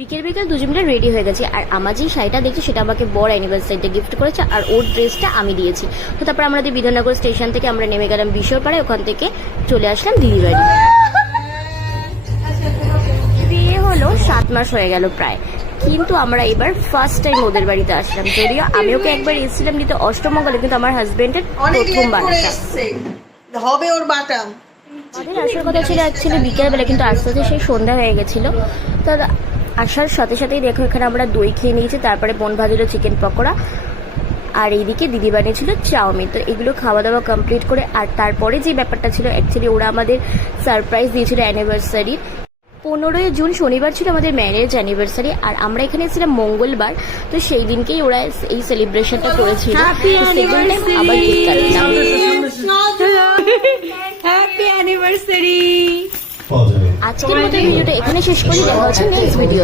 বিকেল বিকেল দুজন মিলে রেডি হয়ে গেছি। আর আমার যেই শাড়িটা দেখছি সেটা আমাকে বড় অ্যানিভার্সারিতে গিফট করেছে আর ওর ড্রেসটা আমি দিয়েছি। তো তারপর আমাদের বিধাননগর স্টেশন থেকে আমরা নেমে গেলাম বিশ্বপাড়ায় ওখান থেকে চলে আসলাম দিদি বাড়ি বিয়ে হলো সাত মাস হয়ে গেল প্রায়। কিন্তু আমরা এবার ফার্স্ট টাইম ওদের বাড়িতে আসলাম। যদিও আমি ওকে একবার এসেছিলাম দিতে অষ্টমঙ্গলে কিন্তু আমার হাজবেন্ডের করে আসা এসছে। হবে ওর বাটাম আমাদের আসার কথা ছিল অ্যাকচুয়ালি বিকেলবেলা কিন্তু আস্তে আস্তে সেই সন্ধ্যা হয়ে গেছিল। তো আসার সাথে সাথেই দেখো এখানে আমরা দই খেয়ে নিয়েছি তারপরে বোন ভাজলো চিকেন পকোড়া আর এইদিকে দিদি বানিয়েছিল চাউমিন। তো এগুলো খাওয়া দাওয়া কমপ্লিট করে আর তারপরে যে ব্যাপারটা ছিল অ্যাকচুয়ালি ওরা আমাদের সারপ্রাইজ দিয়েছিল অ্যানিভার্সারির পনেরোই জুন শনিবার ছিল আমাদের ম্যারেজ অ্যানিভার্সারি আর আমরা এখানে এসেছিলাম মঙ্গলবার তো সেই দিনকেই ওরা এই সেলিব্রেশনটা করেছিল। আবার হ্যাপি অ্যানিভার্সারি আজকের মতো ভিডিওটা এখানে শেষ করি দেখা হচ্ছে নেক্সট ভিডিও